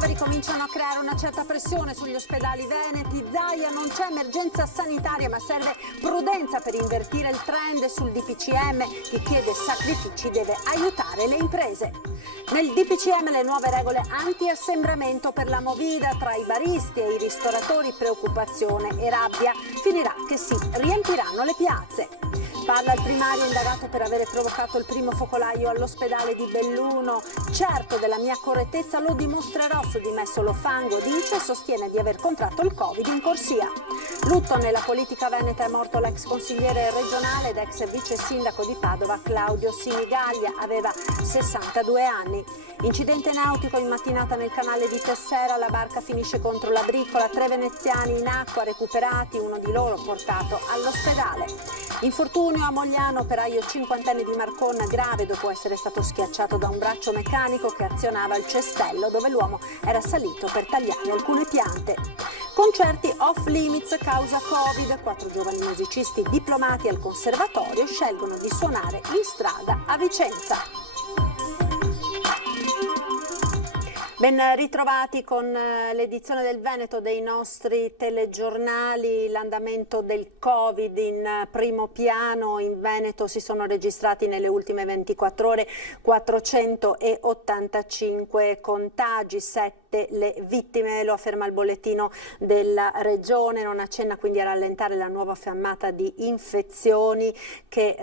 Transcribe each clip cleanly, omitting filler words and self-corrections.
ricoveri cominciano a creare una certa pressione sugli ospedali veneti. Zaia, non c'è emergenza sanitaria, ma serve prudenza per invertire il trend. Sul DPCM chi chiede sacrifici deve aiutare le imprese. Nel DPCM le nuove regole anti-assembramento per la movida tra i baristi e i ristoratori, preoccupazione e rabbia. Finirà che si riempiranno le piazze. Parla il primario indagato per avere provocato il primo focolaio all'ospedale di Belluno. Certo della mia correttezza, lo dimostrerò, su di me solo fango, dice, e sostiene di aver contratto il Covid in corsia. Lutto nella politica veneta, è morto l'ex consigliere regionale ed ex vice sindaco di Padova Claudio Sinigaglia, aveva 62 anni. Incidente nautico in mattinata nel canale di Tessera, la barca finisce contro la briccola, 3 veneziani in acqua recuperati, uno di loro portato all'ospedale. Infortunio a Mogliano, operaio 50enne di Marcon grave dopo essere stato schiacciato da un braccio meccanico che azionava il cestello dove l'uomo era salito per tagliare alcune piante. Concerti off limits causa Covid, 4 giovani musicisti diplomati al conservatorio scelgono di suonare in strada a Vicenza. Ben ritrovati con l'edizione del Veneto dei nostri telegiornali. L'andamento del Covid in primo piano. In Veneto si sono registrati nelle ultime 24 ore 485 contagi, 7 le vittime, lo afferma il bollettino della regione. Non accenna quindi a rallentare la nuova fiammata di infezioni che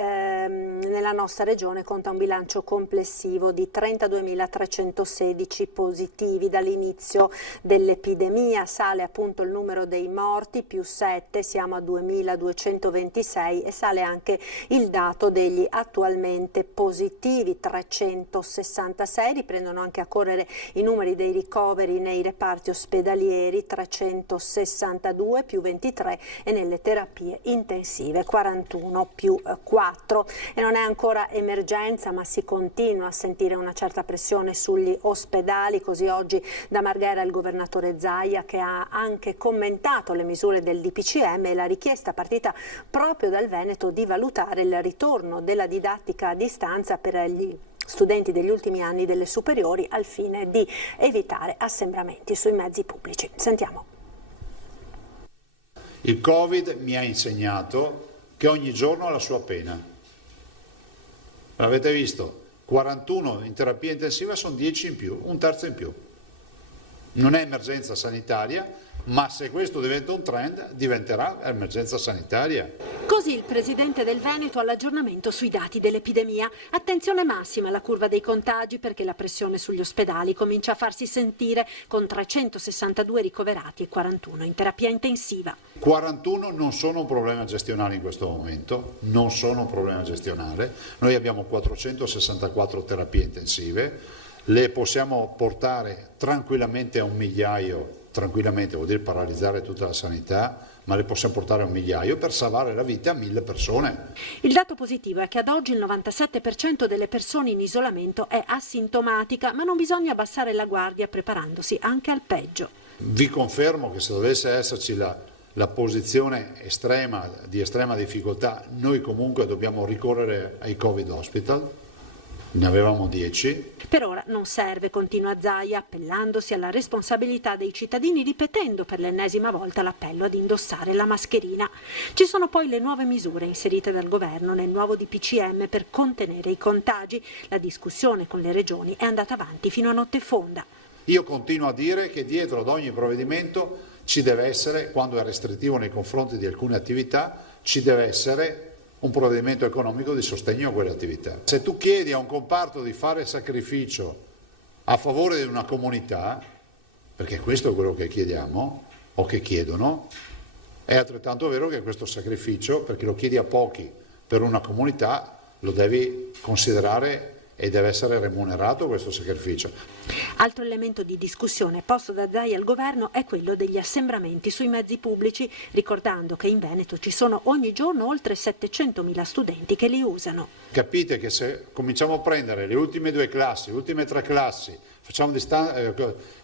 nella nostra regione conta un bilancio complessivo di 32.316 positivi. Dall'inizio dell'epidemia sale appunto il numero dei morti, più 7, siamo a 2.226, e sale anche il dato degli attualmente positivi, 366, riprendono anche a correre i numeri dei ricoveri nei reparti ospedalieri, 362 più 23, e nelle terapie intensive 41 più 4. E non è ancora emergenza, ma si continua a sentire una certa pressione sugli ospedali. Così oggi da Marghera il governatore Zaia, che ha anche commentato le misure del DPCM e la richiesta partita proprio dal Veneto di valutare il ritorno della didattica a distanza per gli studenti degli ultimi anni delle superiori al fine di evitare assembramenti sui mezzi pubblici. Sentiamo. Il Covid mi ha insegnato che ogni giorno ha la sua pena. L'avete visto? 41 in terapia intensiva sono 10 in più, un terzo in più. Non è emergenza sanitaria, ma se questo diventa un trend diventerà emergenza sanitaria. Così il presidente del Veneto all'aggiornamento sui dati dell'epidemia. Attenzione massima alla curva dei contagi, perché la pressione sugli ospedali comincia a farsi sentire, con 362 ricoverati e 41 in terapia intensiva. 41 non sono un problema gestionale in questo momento, non sono un problema gestionale. Noi abbiamo 464 terapie intensive, le possiamo portare tranquillamente a 1 migliaio. Tranquillamente vuol dire paralizzare tutta la sanità, ma le possiamo portare a 1 migliaio per salvare la vita a 1000 persone. Il dato positivo è che ad oggi il 97% delle persone in isolamento è asintomatica, ma non bisogna abbassare la guardia preparandosi anche al peggio. Vi confermo che se dovesse esserci la posizione di estrema difficoltà, noi comunque dobbiamo ricorrere ai Covid Hospital. Ne avevamo 10. Per ora non serve, continua Zaia, appellandosi alla responsabilità dei cittadini, ripetendo per l'ennesima volta l'appello ad indossare la mascherina. Ci sono poi le nuove misure inserite dal governo nel nuovo DPCM per contenere i contagi. La discussione con le regioni è andata avanti fino a notte fonda. Io continuo a dire che dietro ad ogni provvedimento ci deve essere, quando è restrittivo nei confronti di alcune attività, ci deve essere un provvedimento economico di sostegno a quelle attività. Se tu chiedi a un comparto di fare sacrificio a favore di una comunità, perché questo è quello che chiediamo o che chiedono, è altrettanto vero che questo sacrificio, perché lo chiedi a pochi per una comunità, lo devi considerare e deve essere remunerato questo sacrificio. Altro elemento di discussione posto da Zaia al governo è quello degli assembramenti sui mezzi pubblici, ricordando che in Veneto ci sono ogni giorno oltre 700.000 studenti che li usano. Capite che se cominciamo a prendere le ultime 2 classi, le ultime 3 classi, facciamo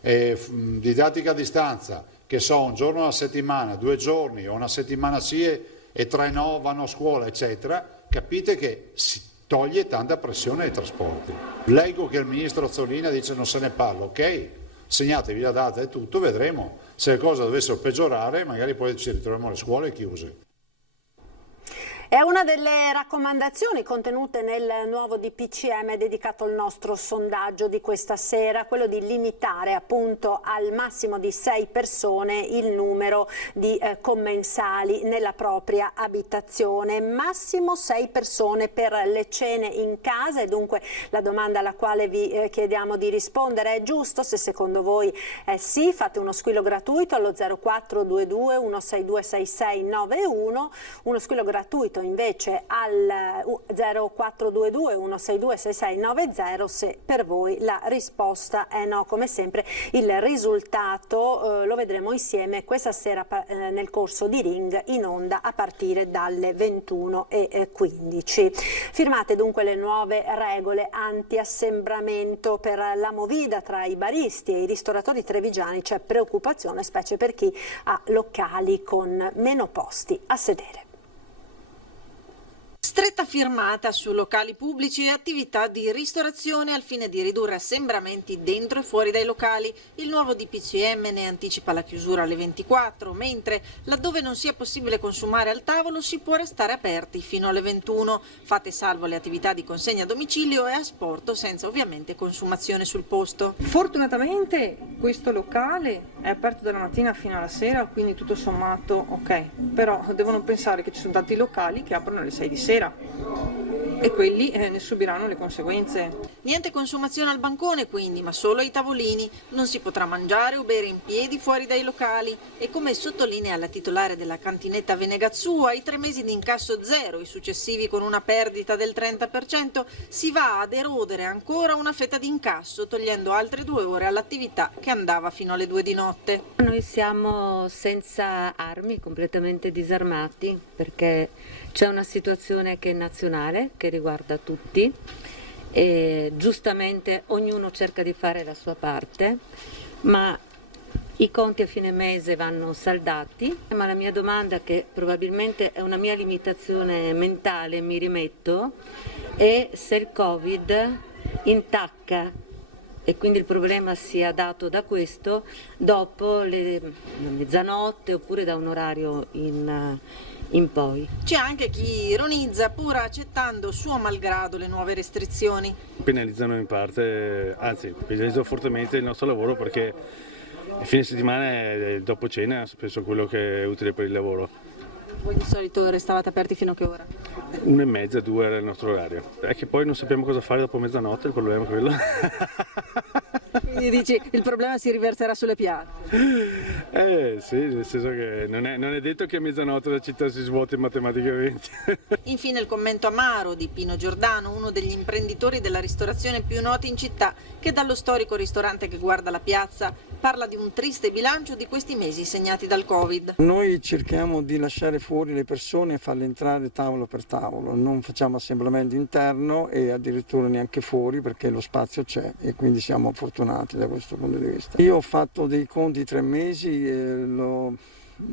didattica a distanza, che so, un giorno alla settimana, 2 giorni, o una settimana sì e 3 no, vanno a scuola, eccetera, capite che si toglie tanta pressione ai trasporti. Leggo che il ministro Azzolina dice non se ne parla, ok, segnatevi la data e tutto, vedremo se le cose dovessero peggiorare, magari poi ci ritroviamo le scuole chiuse. È una delle raccomandazioni contenute nel nuovo DPCM dedicato al nostro sondaggio di questa sera, quello di limitare appunto al massimo di 6 persone il numero di commensali nella propria abitazione. Massimo 6 persone per le cene in casa, e dunque la domanda alla quale vi chiediamo di rispondere è: giusto? Se secondo voi è sì, fate uno squillo gratuito allo 0422 162 6691, uno squillo gratuito invece al 0422 162 6690 se per voi la risposta è no. Come sempre il risultato lo vedremo insieme questa sera nel corso di Ring, in onda a partire dalle 21:15. Firmate dunque le nuove regole anti-assembramento per la movida tra i baristi e i ristoratori trevigiani. C'è preoccupazione specie per chi ha locali con meno posti a sedere. Stretta firmata su locali pubblici e attività di ristorazione al fine di ridurre assembramenti dentro e fuori dai locali. Il nuovo DPCM ne anticipa la chiusura alle 24, mentre laddove non sia possibile consumare al tavolo si può restare aperti fino alle 21. Fate salvo le attività di consegna a domicilio e asporto, senza ovviamente consumazione sul posto. Fortunatamente questo locale è aperto dalla mattina fino alla sera, quindi tutto sommato ok, però devono pensare che ci sono tanti locali che aprono alle 6 di sera e quelli ne subiranno le conseguenze. Niente consumazione al bancone quindi, ma solo ai tavolini. Non si potrà mangiare o bere in piedi fuori dai locali e, come sottolinea la titolare della cantinetta Venegazzù, ai 3 mesi di incasso zero, i successivi con una perdita del 30%, si va ad erodere ancora una fetta di incasso, togliendo altre 2 ore all'attività che andava fino alle 2 di notte. Noi siamo senza armi, completamente disarmati, perché c'è una situazione che è nazionale, che riguarda tutti, e giustamente ognuno cerca di fare la sua parte, ma i conti a fine mese vanno saldati. Ma la mia domanda, che probabilmente è una mia limitazione mentale, mi rimetto, è se il Covid intacca, e quindi il problema sia dato da questo, dopo la mezzanotte oppure da un orario in poi. C'è anche chi ironizza, pur accettando suo malgrado le nuove restrizioni. Penalizzano in parte, anzi penalizzano fortemente il nostro lavoro, perché il fine settimana e il dopo cena penso quello che è utile per il lavoro. Voi di solito restavate aperti fino a che ora? 1:30, 2 era il nostro orario. È che poi non sappiamo cosa fare dopo mezzanotte, il problema è quello. Quindi dici, il problema si riverserà sulle piazze? Sì, nel senso che non è detto che a mezzanotte la città si svuoti matematicamente. Infine il commento amaro di Pino Giordano, uno degli imprenditori della ristorazione più noti in città, che dallo storico ristorante che guarda la piazza parla di un triste bilancio di questi mesi segnati dal Covid. Noi cerchiamo di lasciare fuori le persone e farle entrare tavolo per tavolo, non facciamo assemblamento interno e addirittura neanche fuori, perché lo spazio c'è e quindi siamo fortunati da questo punto di vista. Io ho fatto dei conti 3 mesi e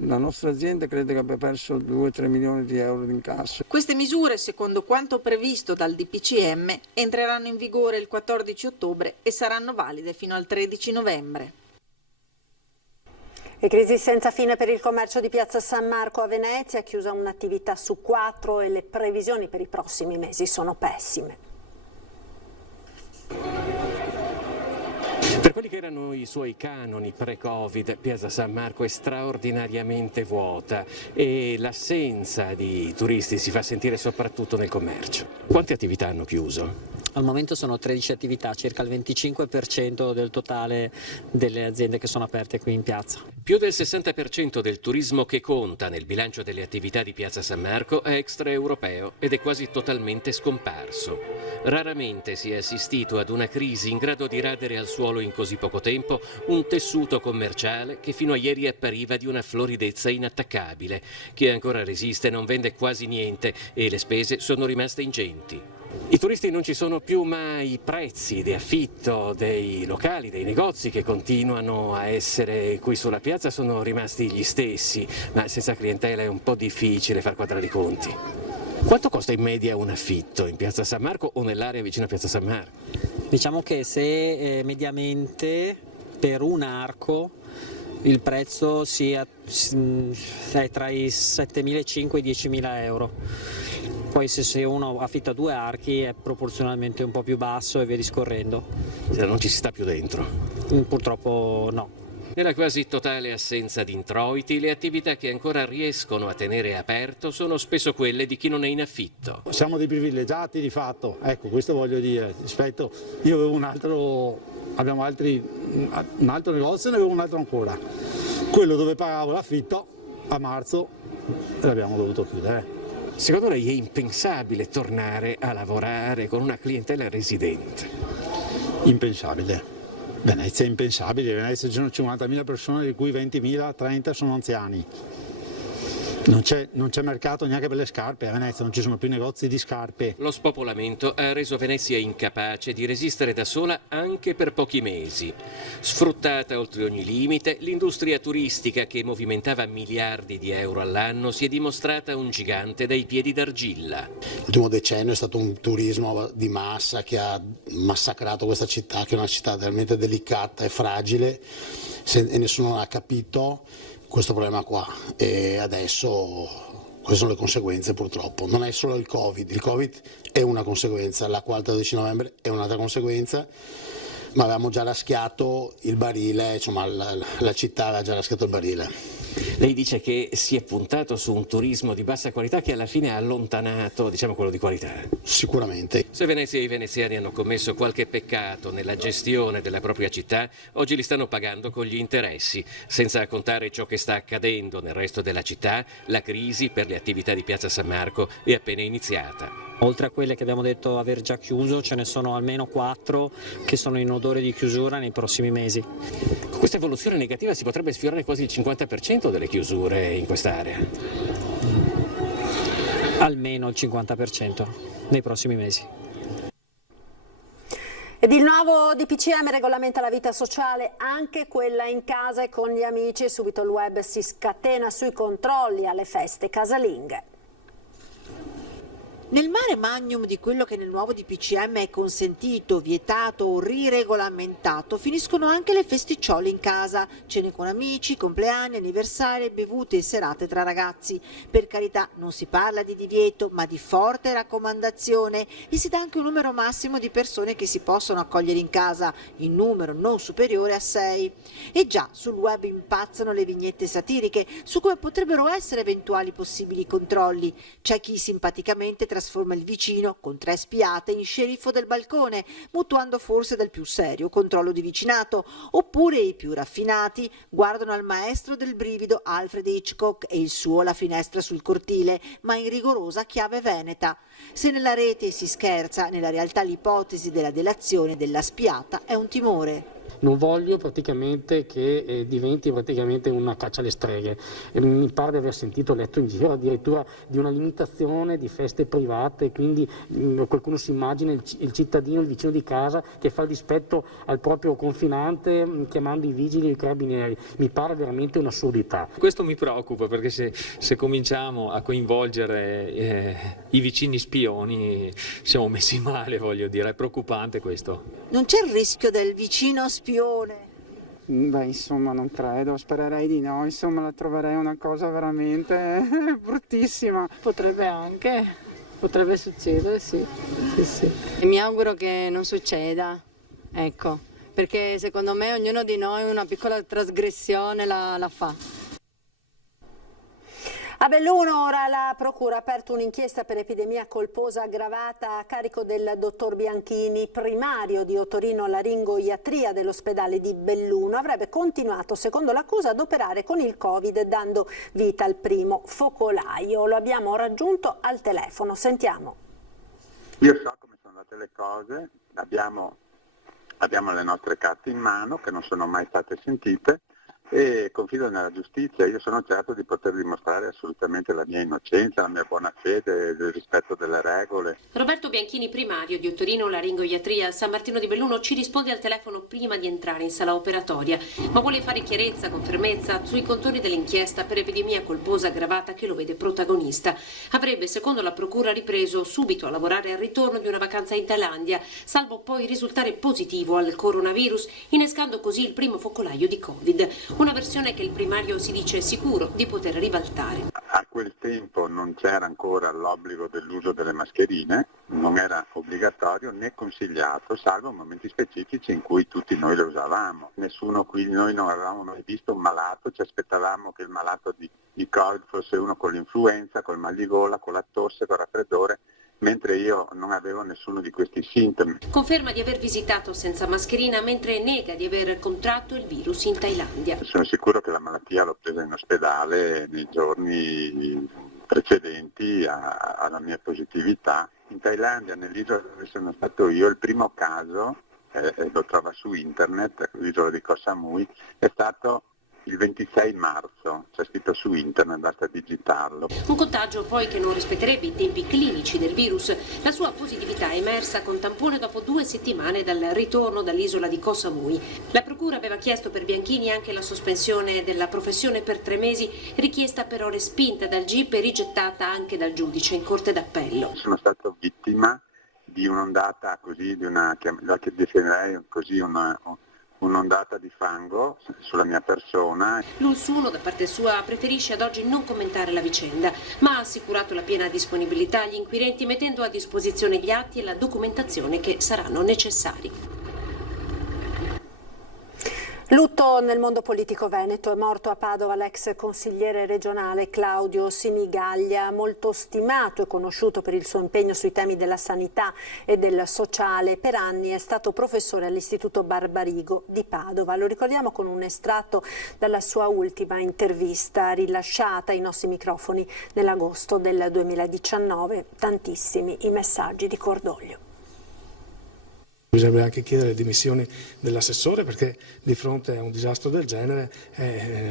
la nostra azienda credo che abbia perso 2-3 milioni di euro di incasso. Queste misure, secondo quanto previsto dal DPCM, entreranno in vigore il 14 ottobre e saranno valide fino al 13 novembre. E crisi senza fine per il commercio di Piazza San Marco a Venezia, chiusa un'attività su 4 e le previsioni per i prossimi mesi sono pessime. Per quelli che erano i suoi canoni pre-Covid, Piazza San Marco è straordinariamente vuota e l'assenza di turisti si fa sentire soprattutto nel commercio. Quante attività hanno chiuso? Al momento sono 13 attività, circa il 25% del totale delle aziende che sono aperte qui in piazza. Più del 60% del turismo che conta nel bilancio delle attività di Piazza San Marco è extraeuropeo ed è quasi totalmente scomparso. Raramente si è assistito ad una crisi in grado di radere al suolo in così poco tempo un tessuto commerciale che fino a ieri appariva di una floridezza inattaccabile. Chi ancora resiste non vende quasi niente e le spese sono rimaste ingenti. I turisti non ci sono più, ma i prezzi di affitto dei locali, dei negozi che continuano a essere qui sulla piazza sono rimasti gli stessi, ma senza clientela è un po' difficile far quadrare i conti. Quanto costa in media un affitto in Piazza San Marco o nell'area vicino a Piazza San Marco? Diciamo che se mediamente per un arco il prezzo sia tra i 7.500 e i 10.000 euro. Poi se uno affitta 2 archi è proporzionalmente un po' più basso e via discorrendo. Se non ci si sta più dentro. Purtroppo no. Nella quasi totale assenza di introiti, le attività che ancora riescono a tenere aperto sono spesso quelle di chi non è in affitto. Siamo dei privilegiati di fatto, ecco, questo voglio dire, rispetto, io avevo un altro negozio e ne avevo un altro ancora, quello dove pagavo l'affitto a marzo l'abbiamo dovuto chiudere. Secondo lei è impensabile tornare a lavorare con una clientela residente? Impensabile. Venezia è impensabile, a Venezia ci sono 50.000 persone di cui 20.000, 30 sono anziani. Non c'è mercato neanche per le scarpe, a Venezia non ci sono più negozi di scarpe. Lo spopolamento ha reso Venezia incapace di resistere da sola anche per pochi mesi. Sfruttata oltre ogni limite, l'industria turistica che movimentava miliardi di euro all'anno si è dimostrata un gigante dai piedi d'argilla. L'ultimo decennio è stato un turismo di massa che ha massacrato questa città, che è una città veramente delicata e fragile, e nessuno ha capito questo problema qua, e adesso queste sono le conseguenze purtroppo. Non è solo il Covid è una conseguenza, l'acqua alta del 12 novembre è un'altra conseguenza, ma avevamo già raschiato il barile, insomma la città aveva già raschiato il barile. Lei dice che si è puntato su un turismo di bassa qualità che alla fine ha allontanato, diciamo, quello di qualità. Sicuramente. Se Venezia e i veneziani hanno commesso qualche peccato nella gestione della propria città, oggi li stanno pagando con gli interessi. Senza contare ciò che sta accadendo nel resto della città, la crisi per le attività di Piazza San Marco è appena iniziata. Oltre a quelle che abbiamo detto aver già chiuso, ce ne sono almeno 4 che sono in odore di chiusura nei prossimi mesi. Con questa evoluzione negativa si potrebbe sfiorare quasi il 50% delle chiusure in quest'area. Almeno il 50% nei prossimi mesi. Ed il nuovo DPCM regolamenta la vita sociale, anche quella in casa e con gli amici, e subito il web si scatena sui controlli alle feste casalinghe. Nel mare magnum di quello che nel nuovo DPCM è consentito, vietato o riregolamentato, finiscono anche le festicciole in casa, cene con amici, compleanni, anniversari, bevute e serate tra ragazzi. Per carità, non si parla di divieto, ma di forte raccomandazione, e si dà anche un numero massimo di persone che si possono accogliere in casa, in numero non superiore a 6. E già sul web impazzano le vignette satiriche su come potrebbero essere eventuali possibili controlli. C'è chi simpaticamente trasforma il vicino con 3 spiate in sceriffo del balcone, mutuando forse dal più serio controllo di vicinato, oppure i più raffinati guardano al maestro del brivido Alfred Hitchcock e il suo La finestra sul cortile, ma in rigorosa chiave veneta. Se nella rete si scherza, nella realtà l'ipotesi della delazione della spiata è un timore. Non voglio praticamente che diventi praticamente una caccia alle streghe. Mi pare di aver sentito, letto in giro addirittura di una limitazione di feste private, quindi qualcuno si immagina il cittadino, il vicino di casa che fa il dispetto al proprio confinante chiamando i vigili e i carabinieri. Mi pare veramente un'assurdità. Questo mi preoccupa, perché se cominciamo a coinvolgere i vicini spioni siamo messi male, voglio dire, è preoccupante questo. Non c'è il rischio del vicino spione? Beh, insomma, non credo, spererei di no, insomma, la troverei una cosa veramente bruttissima. Potrebbe succedere, sì. E mi auguro che non succeda, ecco, perché secondo me ognuno di noi una piccola trasgressione la fa. A Belluno ora la Procura ha aperto un'inchiesta per epidemia colposa aggravata a carico del dottor Bianchini, primario di otorinolaringoiatria dell'ospedale di Belluno. Avrebbe continuato, secondo l'accusa, ad operare con il Covid, dando vita al primo focolaio. Lo abbiamo raggiunto al telefono, sentiamo. Io so come sono andate le cose, abbiamo le nostre carte in mano che non sono mai state sentite, e confido nella giustizia. Io sono certo di poter dimostrare assolutamente la mia innocenza, la mia buona fede, il rispetto delle regole. Roberto Bianchini, primario di otorinolaringoiatria a San Martino di Belluno, ci risponde al telefono prima di entrare in sala operatoria, ma vuole fare chiarezza con fermezza sui contorni dell'inchiesta per epidemia colposa aggravata che lo vede protagonista. Avrebbe, secondo la procura, ripreso subito a lavorare al ritorno di una vacanza in Thailandia, salvo poi risultare positivo al coronavirus, innescando così il primo focolaio di Covid. Una versione che il primario si dice sicuro di poter ribaltare. A quel tempo non c'era ancora l'obbligo dell'uso delle mascherine, non era obbligatorio né consigliato, salvo momenti specifici in cui tutti noi le usavamo. Nessuno qui, noi non avevamo mai visto un malato, ci aspettavamo che il malato di Covid fosse uno con l'influenza, col mal di gola, con la tosse, col raffreddore, mentre io non avevo nessuno di questi sintomi. Conferma di aver visitato senza mascherina, mentre nega di aver contratto il virus in Thailandia. Sono sicuro che la malattia l'ho presa in ospedale nei giorni precedenti alla mia positività. In Thailandia, nell'isola dove sono stato io, il primo caso, lo trova su internet, l'isola di Koh Samui, è stato il 26 marzo, c'è scritto su internet, basta digitarlo. Un contagio poi che non rispetterebbe i tempi clinici del virus. La sua positività è emersa con tampone dopo 2 settimane dal ritorno dall'isola di Koh Samui. La procura aveva chiesto per Bianchini anche la sospensione della professione per 3 mesi, richiesta però respinta dal GIP e rigettata anche dal giudice in corte d'appello. Sono stato vittima di un'ondata così, la che definirei così un'ondata di fango sulla mia persona. L'Ulsuno da parte sua preferisce ad oggi non commentare la vicenda, ma ha assicurato la piena disponibilità agli inquirenti mettendo a disposizione gli atti e la documentazione che saranno necessari. Lutto nel mondo politico veneto. È morto a Padova l'ex consigliere regionale Claudio Sinigaglia, molto stimato e conosciuto per il suo impegno sui temi della sanità e del sociale. Per anni è stato professore all'Istituto Barbarigo di Padova. Lo ricordiamo con un estratto dalla sua ultima intervista rilasciata ai nostri microfoni nell'agosto del 2019. Tantissimi i messaggi di cordoglio. Bisognerebbe anche chiedere le dimissioni dell'assessore, perché di fronte a un disastro del genere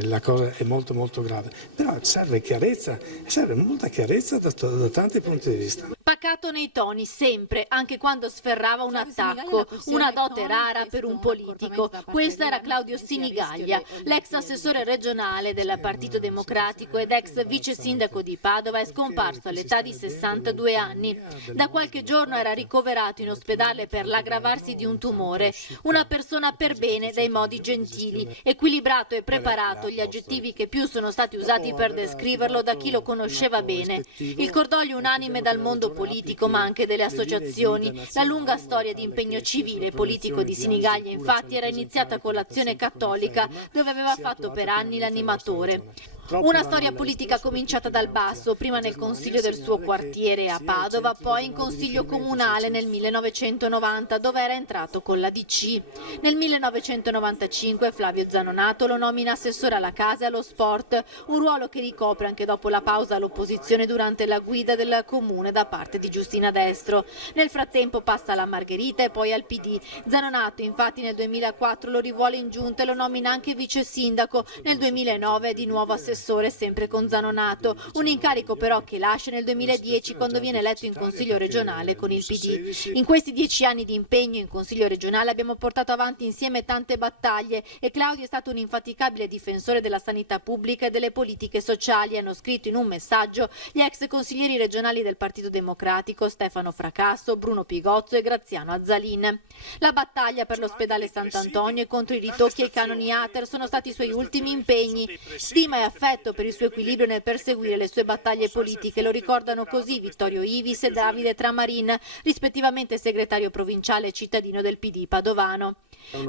la cosa è molto molto grave. Però serve chiarezza, serve molta chiarezza da tanti punti di vista. Pacato nei toni, sempre, anche quando sferrava un attacco, una dote rara per un politico. Questo era Claudio Sinigaglia, l'ex assessore regionale del Partito Democratico ed ex vice sindaco di Padova, è scomparso all'età di 62 anni. Da qualche giorno era ricoverato in ospedale per l'aggravarsi di un tumore. Una persona per bene, dai modi gentili, equilibrato e preparato, gli aggettivi che più sono stati usati per descriverlo da chi lo conosceva bene. Il cordoglio unanime dal mondo politico, ma anche delle associazioni. La lunga storia di impegno civile e politico di Sinigaglia, infatti, era iniziata con l'Azione Cattolica, dove aveva fatto per anni l'animatore. Una storia politica cominciata dal basso, prima nel consiglio del suo quartiere a Padova, poi in consiglio comunale nel 1990, dove era entrato con la DC. Nel 1995 Flavio Zanonato lo nomina assessore alla casa e allo sport, un ruolo che ricopre anche dopo la pausa all'opposizione durante la guida del comune da parte di Giustina Destro. Nel frattempo passa alla Margherita e poi al PD. Zanonato infatti nel 2004 lo rivuole in giunta e lo nomina anche vice sindaco. Nel 2009 è di nuovo assessore sempre con Zanonato, un incarico però che lascia nel 2010 quando viene eletto in Consiglio regionale con il PD. In questi 10 anni di impegno in Consiglio regionale abbiamo portato avanti insieme tante battaglie e Claudio è stato un infaticabile difensore della sanità pubblica e delle politiche sociali, hanno scritto in un messaggio gli ex consiglieri regionali del Partito Democratico Stefano Fracasso, Bruno Pigozzo e Graziano Azzalin. La battaglia per l'ospedale Sant'Antonio e contro i ritocchi ai canoni ATER sono stati i suoi ultimi impegni. Stima e affetto per il suo equilibrio nel perseguire le sue battaglie politiche, lo ricordano così Vittorio Ivis e Davide Tramarin, rispettivamente segretario provinciale e cittadino del PD padovano.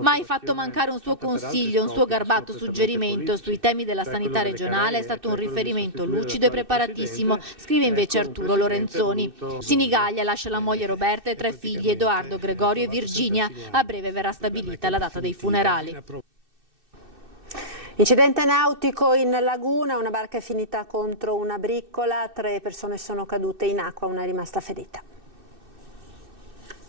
Mai fatto mancare un suo consiglio, un suo garbato suggerimento sui temi della sanità regionale, è stato un riferimento lucido e preparatissimo, scrive invece Arturo Lorenzoni. Sinigaglia lascia la moglie Roberta e 3 figli, Edoardo, Gregorio e Virginia. A breve verrà stabilita la data dei funerali. Incidente nautico in laguna, una barca è finita contro una briccola, 3 persone sono cadute in acqua, una è rimasta ferita.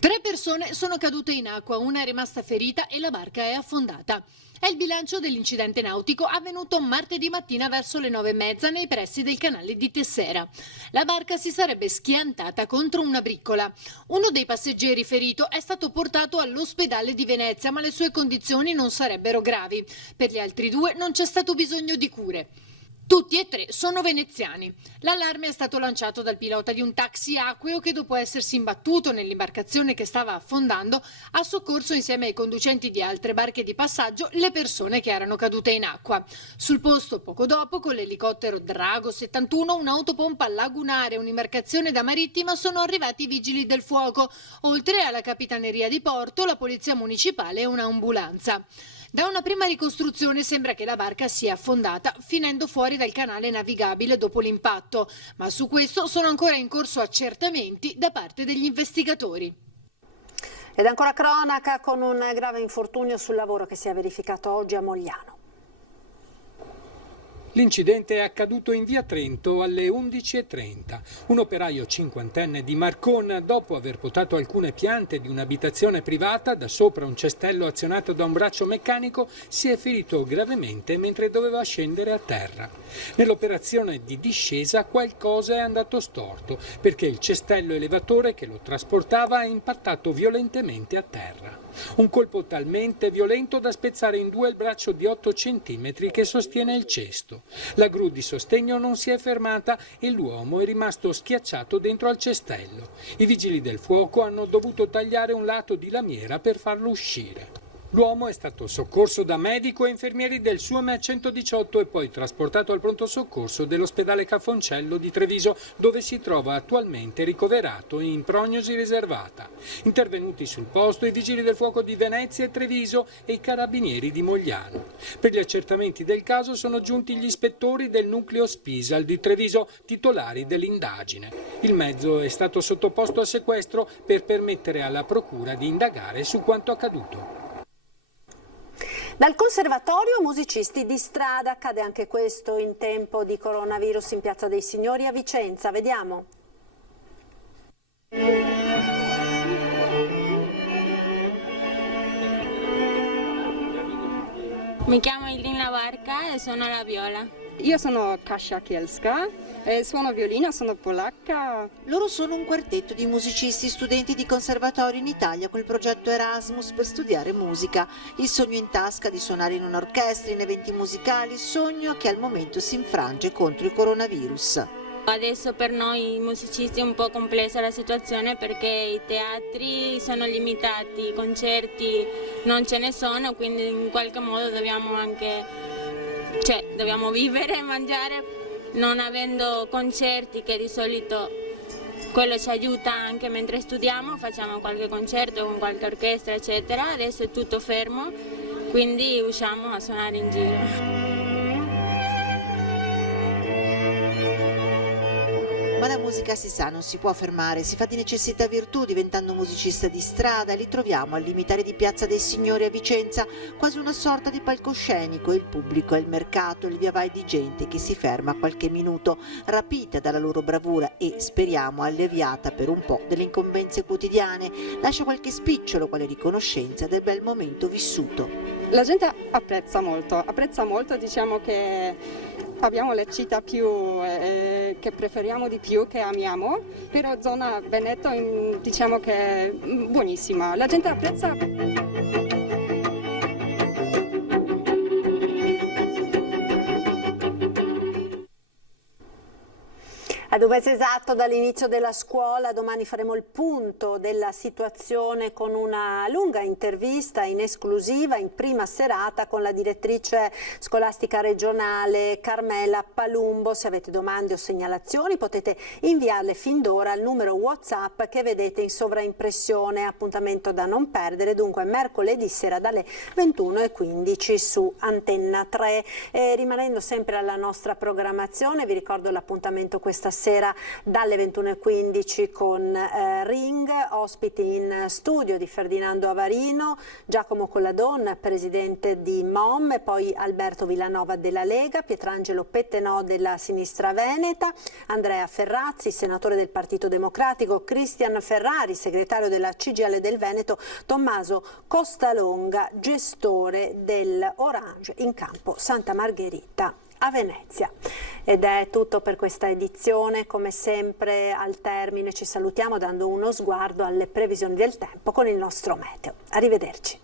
3 persone sono cadute in acqua, una è rimasta ferita e la barca è affondata. È il bilancio dell'incidente nautico avvenuto martedì mattina verso le 9:30 nei pressi del canale di Tessera. La barca si sarebbe schiantata contro una briccola. Uno dei passeggeri ferito è stato portato all'ospedale di Venezia, ma le sue condizioni non sarebbero gravi. Per gli altri 2 non c'è stato bisogno di cure. Tutti e 3 sono veneziani. L'allarme è stato lanciato dal pilota di un taxi acqueo che, dopo essersi imbattuto nell'imbarcazione che stava affondando, ha soccorso insieme ai conducenti di altre barche di passaggio le persone che erano cadute in acqua. Sul posto, poco dopo, con l'elicottero Drago 71, un'autopompa lagunare e un'imbarcazione da marittima sono arrivati i vigili del fuoco, oltre alla capitaneria di porto, la polizia municipale e un'ambulanza. Da una prima ricostruzione sembra che la barca sia affondata, finendo fuori dal canale navigabile dopo l'impatto, ma su questo sono ancora in corso accertamenti da parte degli investigatori. Ed ancora cronaca con un grave infortunio sul lavoro che si è verificato oggi a Mogliano. L'incidente è accaduto in via Trento alle 11:30. Un operaio cinquantenne di Marcon, dopo aver potato alcune piante di un'abitazione privata da sopra un cestello azionato da un braccio meccanico, si è ferito gravemente mentre doveva scendere a terra. Nell'operazione di discesa qualcosa è andato storto, perché il cestello elevatore che lo trasportava è impattato violentemente a terra. Un colpo talmente violento da spezzare in 2 il braccio di 8 centimetri che sostiene il cesto. La gru di sostegno non si è fermata e l'uomo è rimasto schiacciato dentro al cestello. I vigili del fuoco hanno dovuto tagliare un lato di lamiera per farlo uscire. L'uomo è stato soccorso da medico e infermieri del SUAME 118 e poi trasportato al pronto soccorso dell'ospedale Cafoncello di Treviso, dove si trova attualmente ricoverato in prognosi riservata. Intervenuti sul posto i vigili del fuoco di Venezia e Treviso e i carabinieri di Mogliano. Per gli accertamenti del caso sono giunti gli ispettori del nucleo Spisal di Treviso, titolari dell'indagine. Il mezzo è stato sottoposto a sequestro per permettere alla procura di indagare su quanto accaduto. Dal Conservatorio Musicisti di Strada accade anche questo in tempo di coronavirus in Piazza dei Signori a Vicenza. Vediamo. Mi chiamo Irina Barca e suono la viola. Io sono Kasia Kielska, suono violino, sono polacca. Loro sono un quartetto di musicisti studenti di conservatorio in Italia col progetto Erasmus per studiare musica. Il sogno in tasca di suonare in un'orchestra, in eventi musicali, sogno che al momento si infrange contro il coronavirus. Adesso per noi musicisti è un po' complessa la situazione perché i teatri sono limitati, i concerti non ce ne sono, quindi in qualche modo dobbiamo vivere e mangiare, non avendo concerti che di solito quello ci aiuta anche mentre studiamo, facciamo qualche concerto con qualche orchestra eccetera, adesso è tutto fermo, quindi usciamo a suonare in giro. Ma la musica si sa, non si può fermare, si fa di necessità virtù diventando musicista di strada. Li troviamo al limitare di Piazza dei Signori a Vicenza, quasi una sorta di palcoscenico, il pubblico è il mercato, il via vai di gente che si ferma qualche minuto, rapita dalla loro bravura e, speriamo, alleviata per un po' delle incombenze quotidiane, lascia qualche spicciolo, quale riconoscenza del bel momento vissuto. La gente apprezza molto, diciamo che abbiamo le città che preferiamo di più, che amiamo, però zona Veneto diciamo che è buonissima, la gente apprezza. Ad un mese esatto dall'inizio della scuola, domani faremo il punto della situazione con una lunga intervista in esclusiva in prima serata con la direttrice scolastica regionale Carmela Palumbo. Se avete domande o segnalazioni potete inviarle fin d'ora al numero WhatsApp che vedete in sovraimpressione. Appuntamento da non perdere, dunque mercoledì sera dalle 21:15 su Antenna 3. Rimanendo sempre alla nostra programmazione, vi ricordo l'appuntamento questa sera sera dalle 21:15 con Ring, ospiti in studio di Ferdinando Avarino, Giacomo Colladon, presidente di MOM, e poi Alberto Villanova della Lega, Pietrangelo Pettenò della Sinistra Veneta, Andrea Ferrazzi, senatore del Partito Democratico, Cristian Ferrari, segretario della CGIL del Veneto, Tommaso Costalonga, gestore del Orange in campo Santa Margherita a Venezia. Ed è tutto per questa edizione. Come sempre al termine ci salutiamo dando uno sguardo alle previsioni del tempo con il nostro meteo. Arrivederci.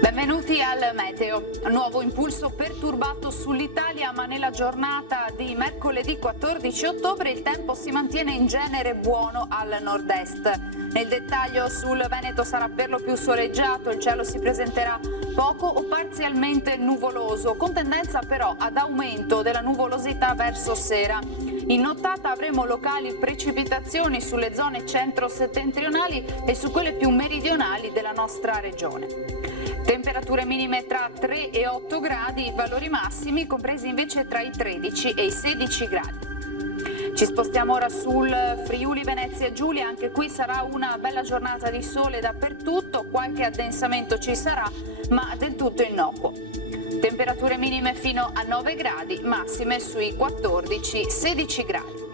Benvenuti al meteo. Nuovo impulso perturbato sull'Italia, ma nella giornata di mercoledì 14 ottobre il tempo si mantiene in genere buono al nord-est. Nel dettaglio sul Veneto sarà per lo più soleggiato, il cielo si presenterà poco o parzialmente nuvoloso, con tendenza però ad aumento della nuvolosità verso sera. In nottata avremo locali precipitazioni sulle zone centro-settentrionali e su quelle più meridionali della nostra regione. Temperature minime tra 3 e 8 gradi, valori massimi compresi invece tra i 13 e i 16 gradi. Ci spostiamo ora sul Friuli Venezia Giulia, anche qui sarà una bella giornata di sole dappertutto, qualche addensamento ci sarà, ma del tutto innocuo. Temperature minime fino a 9 gradi, massime sui 14-16 gradi.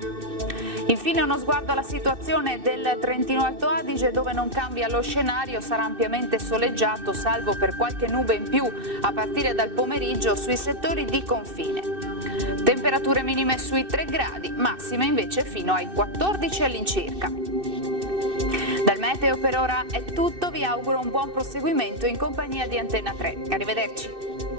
Infine uno sguardo alla situazione del Trentino Alto Adige, dove non cambia lo scenario, sarà ampiamente soleggiato salvo per qualche nube in più a partire dal pomeriggio sui settori di confine. Temperature minime sui 3 gradi, massime invece fino ai 14 all'incirca. Dal meteo per ora è tutto, vi auguro un buon proseguimento in compagnia di Antenna 3. Arrivederci.